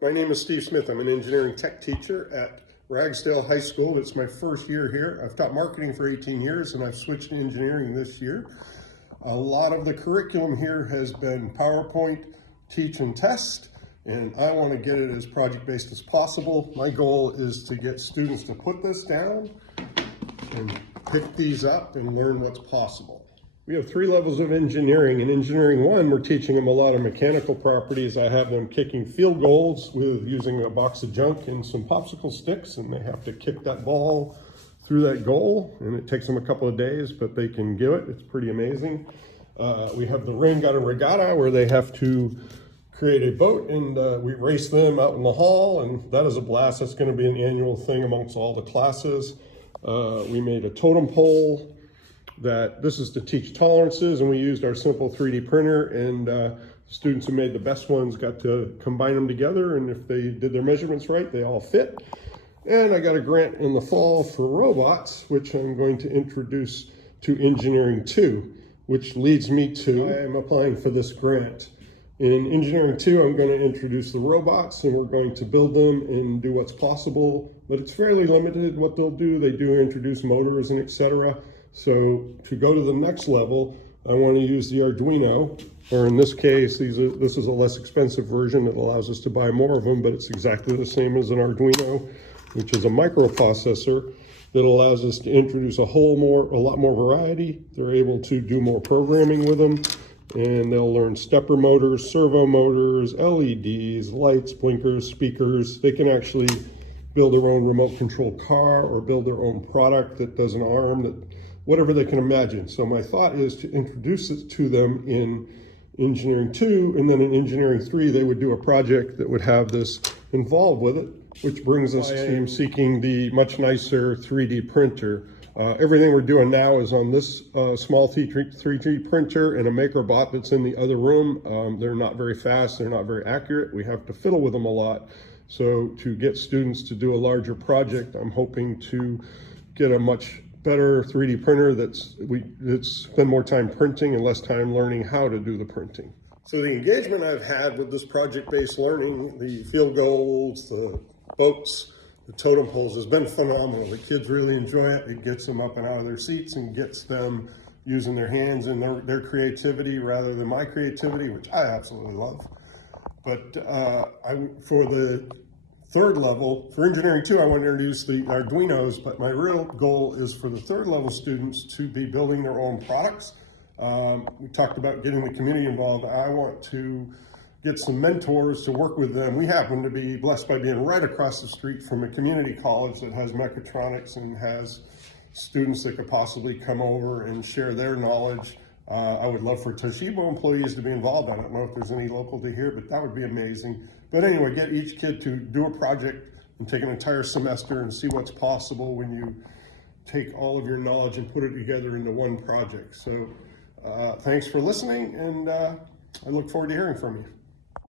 My name is Steve Smith. I'm an engineering tech teacher at Ragsdale High School. It's my first year here. I've taught marketing for 18 years and I've switched to engineering this year. A lot of the curriculum here has been PowerPoint, teach and test, and I want to get it as project-based as possible. My goal is to get students to put this down and pick these up and learn what's possible. We have 3 levels of engineering. In engineering 1, we're teaching them a lot of mechanical properties. I have them kicking field goals with using a box of junk and some popsicle sticks, and they have to kick that ball through that goal, and it takes them a couple of days, but they can do it. It's pretty amazing. We have the regatta where they have to create a boat, and we race them out in the hall, and that is a blast. That's going to be an annual thing amongst all the classes. We made a totem pole. This is to teach tolerances, and we used our simple 3D printer, and students who made the best ones got to combine them together, and if they did their measurements right, they all fit. And I got a grant in the fall for robots, which I'm going to introduce to Engineering 2, which leads me to, I am applying for this grant. In Engineering 2, I'm going to introduce the robots, and we're going to build them and do what's possible, but it's fairly limited what they'll do. They do introduce motors and etc. So to go to the next level, I want to use the Arduino, or in this case, this is a less expensive version that allows us to buy more of them, but it's exactly the same as an Arduino, which is a microprocessor that allows us to introduce a lot more variety. They're able to do more programming with them, and they'll learn stepper motors, servo motors, LEDs, lights, blinkers, speakers. They can actually build their own remote control car or build their own product that does an arm, whatever they can imagine. So my thought is to introduce it to them in Engineering 2, and then in Engineering 3, they would do a project that would have this involved with it, which brings us to seeking the much nicer 3D printer. Everything we're doing now is on this small 3D printer and a MakerBot that's in the other room. They're not very fast, they're not very accurate. We have to fiddle with them a lot. So to get students to do a larger project, I'm hoping to get a much better 3D printer that's spend more time printing and less time learning how to do the printing. So the engagement I've had with this project-based learning, the field goals, the boats, the totem poles, has been phenomenal. The kids really enjoy it. It gets them up and out of their seats and gets them using their hands and their creativity rather than my creativity, which I absolutely love. But for the 3rd level, for Engineering 2, I want to introduce the Arduinos, but my real goal is for the 3rd level students to be building their own products. We talked about getting the community involved. I want to get some mentors to work with them. We happen to be blessed by being right across the street from a community college that has mechatronics and has students that could possibly come over and share their knowledge. I would love for Toshiba employees to be involved. I don't know if there's any local to here, but that would be amazing. But anyway, get each kid to do a project and take an entire semester and see what's possible when you take all of your knowledge and put it together into one project. So thanks for listening, and I look forward to hearing from you.